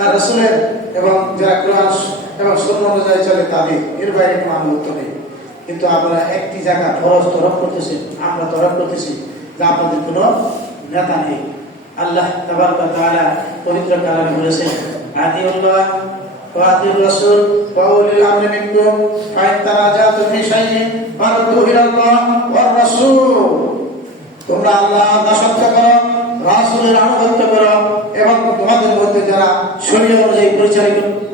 তার রাসূলের এবং যারা কোরআন এবং সুন্নাহ অনুযায়ী চলে তাদের, এর বাইরে কোনো আনুগত্য নেই। কিন্তু আপনারা একটি জায়গা ফরজ তরফ করতেছেন, আমরা তরফ করতেছি যে আপনাদের কোনো নেতা নেই। আল্লাহ তাবারক ওয়া তাআলা পবিত্র কালামে বলেছেন, আতিউল্লাহ ওয়া আতিউর রাসূল ওয়া উলিল আমরি মিনকুম ফাইন তানাজাতুম ফি শাইইন ফারুদ্দুহু ইলাল্লাহ ওয়ার রাসূল। তোমরা আল্লাহর দাসত্ব করো, রাসূলের আনুগত্য করো, এবং তোমাদের মধ্যে যারা শরীয়ত অনুযায়ী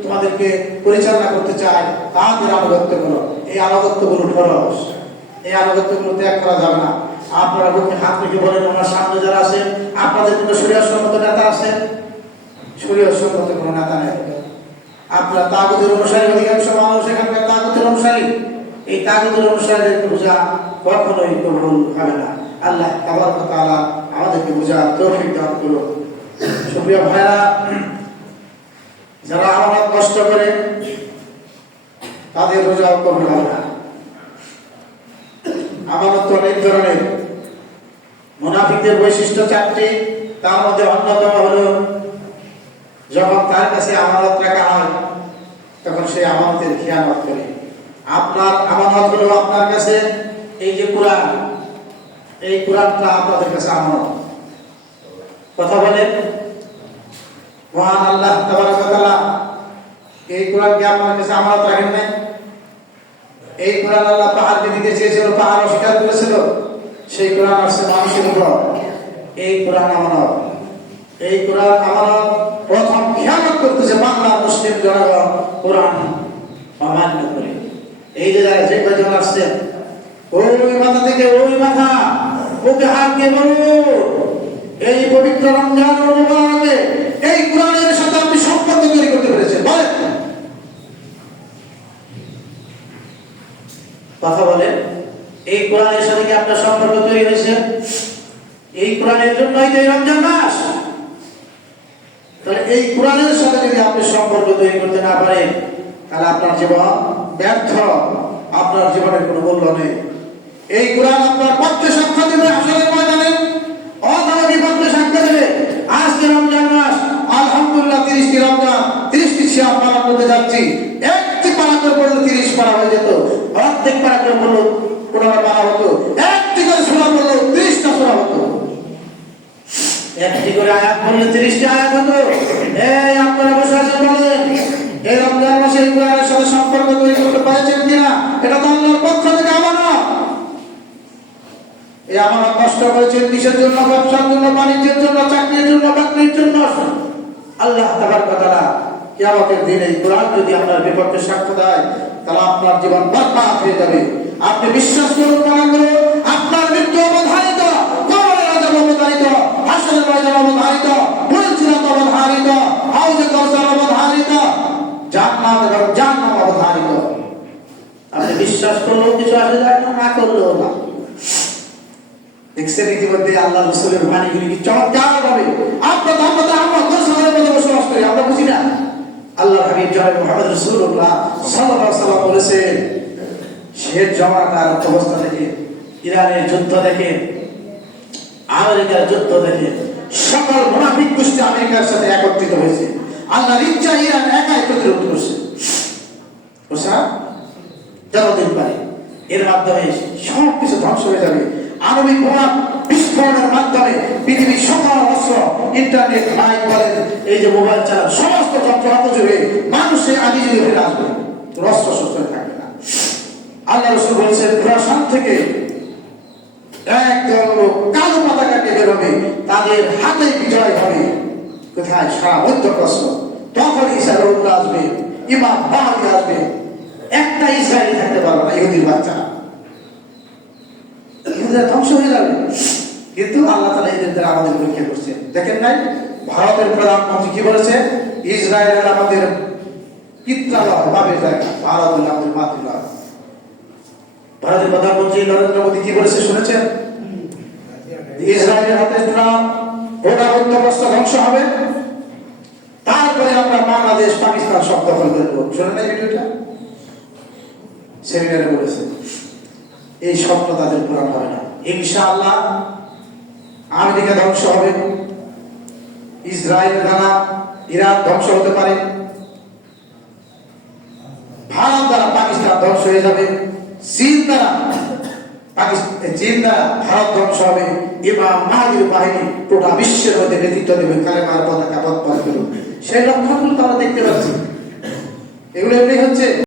তোমাদেরকে পরিচালনা করতে চায় তাদের আনুগত্য করো। এই আনুগত্যগুলো ফরজ, এই আনুগত্যগুলো ত্যাগ করা যাবে না। আপনারা বুকে হাত রেখে বলেন, আমার সামনে যারা আছেন আপনাদের কোনো শরীয়তসম্মত নেতা আছে? শরীয়তসম্মত কোনো নেতা নেই। আপনারা তাগুতের অনুসারী, অধিকাংশ মানুষ এখানকার তাগুতের অনুসারী। এই তাগুতের অনুসারীদের পূজা কখনোই কবুল হবে না। আল্লাহ তাবারক ওয়া তাআলা আমাদেরকে বুঝার তৌফিক দান করুন। সুপ্রিয় ভাইরা, যারা আমানত নষ্ট করে তাদের রোজা কবুল হবে না। আমানত অনেক ধরনের, মুনাফিকদের বৈশিষ্ট্য 4টি। তার মধ্যে অন্যতম হলো যখন তার কাছে আমানত রাখা হয় তখন সে আমানতের খিয়ানত করে। আপনার আমানত হলো আপনার কাছে এই যে কোরআন, এই কোরআনটা আপনাদের কাছে আমানত। কথা বলেন, মহান আল্লাহ তাবারক ওয়া তাআলা এই কোরআনকে আপনার কাছে আমানত রাখেন নাই? এই কোরআন আল্লাহ পাহাড়কে দিতে চেয়েছিল, পাহাড় অস্বীকার করেছিল। সেই কোরআন আসছে মানুষের উপর। এই কোরআন আমানত, এই কোরআন আমানত। প্রথম খেয়ানত করতেছে বাংলার মুসলিম জনগণ কোরআন অমান্য করে। এই যে যারা যে কজন আসছেন, ওই মাথা থেকে ওই মাথা ওকে হাত দিয়ে বলুন, এই পবিত্র রমজান মুবারকে এই কোরআনের সাথে আপনি সম্পর্ক তৈরি করতে পেরেছেন? বলেন, কথা বলেন। এই কোরআনের সাথে কি আপনার সম্পর্ক তৈরি হয়েছে? এই কোরআনের জন্যই তো এই রমজান মাস। তাহলে এই কোরআনের সাথে যদি আপনি সম্পর্ক তৈরি করতে না পারেন তাহলে আপনার জীবন ব্যর্থ, আপনার জীবনের কোনো মূল্য নেই। এই কোরআন আপনার পক্ষে সাক্ষ্য দেবে হাসরের ময়দানে, অথবা বিপক্ষে সাক্ষ্য দেবে। আজকে রমজান মাস, আলহামদুলিল্লাহ 30টি রমজান, 30টি সিয়াম পালন করতে যাচ্ছি। একটি পারা করে পড়লে 30 পারা হয়ে যেত, অর্ধেক পারা করে পড়লো 15 পারা হতো, একটি করে সূরা পড়লো 30টা সূরা হতো, একটি করে আয়াত পড়লে 30টা আয়াত হতো। এই আপনারা বসে আছেন, বলেন এই রমজান মাসে এই কোরআনের সাথে সম্পর্ক তৈরি করতে পারছেন কিনা? এটা তো আল্লাহর পক্ষ থেকে আমানত। এই আমানত নষ্ট করেছেন কিসের জন্য? ব্যবসার জন্য, বাণিজ্যের জন্য, চাকরির জন্য, বাকরির জন্য। আল্লাহ তাবারক ওয়া তাআলা কিয়ামতের দিন এই কোরআন যদি আপনার বিপক্ষে সাক্ষ্য দেয় তাহলে আপনার জীবন বরবাদ হয়ে যাবে। আপনি বিশ্বাস করুন, মনে করুন, আপনার মৃত্যু অবধারিত, কবরের আযাব অবধারিত, হাসরের ময়দান অবধারিত, পুলসিরাত অবধারিত, হাউজে কাউসার অবধারিত, জান্নাত এবং জাহান্নাম অবধারিত। আপনি বিশ্বাস করলেও কিছু আসে যায় না, না করলেও না। দেখছেন ইতিমধ্যে আল্লাহ রাসূলের বাণীগুলি কি চমৎকার ভাবে আমরা শহরের মধ্যে বসবাস করি, আমরা বুঝি না। আল্লাহর হাবিব জনাব মুহাম্মদ রাসূলুল্লাহ সাল্লাল্লাহু আলাইহি ওয়াসাল্লাম বলেছেন, শেষ জামানার অবস্থা থেকে, ইরানের যুদ্ধ থেকে, আমেরিকার যুদ্ধ থেকে সকল মুনাফিক গোষ্ঠী আমেরিকার সাথে একত্রিত হয়েছে। আল্লাহর ইচ্ছা ইরান একাই প্রতিরোধ করছে। যতদিন পারে এর মাধ্যমে সব কিছু ধ্বংস হয়ে যাবে। আণবিক বোমা বিস্ফোরণের মাধ্যমে পৃথিবীর সকল অস্ত্র, ইন্টারনেট, মাইক বলেন, এই যে মোবাইল চালান, সমস্ত যন্ত্র হাতে জুড়ে মানুষের আদি যুগে ফিরে আসবে, অস্ত্র শস্ত্র থাকবে না। আল্লাহ রাসূল বলেছেন, খোরাসান থেকে একদল লোক কালো পতাকা নিয়ে বের হবে, তাদের হাতে বিজয় হবে। কোথায়? সারা মধ্যপ্রাচ্য। তখন ইসরায়েল আসবে, ইমাম মাহদী আসবে। একটা ইসরায়েলি থাকতে পারবে না, ইহুদির বাচ্চা, ইহুদিরা ধ্বংস হয়ে যাবে। কিন্তু আল্লাহ তাআলা এদের দ্বারা আমাদের পরীক্ষা করছেন। দেখেন নাই ভারতের প্রধানমন্ত্রী কি বলেছে? ইসরায়েল আমাদের পিতৃলয়, বাপের জায়গা, ভারত হলো আমাদের মাতৃলয়। ভারতের প্রধানমন্ত্রী নরেন্দ্র মোদী কি বলেছে শুনেছেন? ইসরায়েলের হাতে গোটা মধ্যপ্রাচ্য ধ্বংস হবে, তারপরে আমরা বাংলাদেশ, পাকিস্তান সব দখল করে দেবো। শুনে নাই ভিডিওটা? সেমিনারে বলেছে। এই স্বপ্ন তাদের পূরণ হবে না ইনশাআল্লাহ। আমেরিকা ধ্বংস হবে, ইসরায়েল দ্বারা ইরান ধ্বংস হতে পারে, ভারত দ্বারা পাকিস্তান ধ্বংস হয়ে যাবে, চীন দ্বারা ভারত ধ্বংস হবে। ইমাম মাহদীর বাহিনী পুরো বিশ্বের মধ্যে নেতৃত্ব দেবে, কালেমার পতাকা পথ পালন করবে। সেই লক্ষণগুলো আমরা দেখতে পাচ্ছি। এগুলো এমনি হচ্ছে।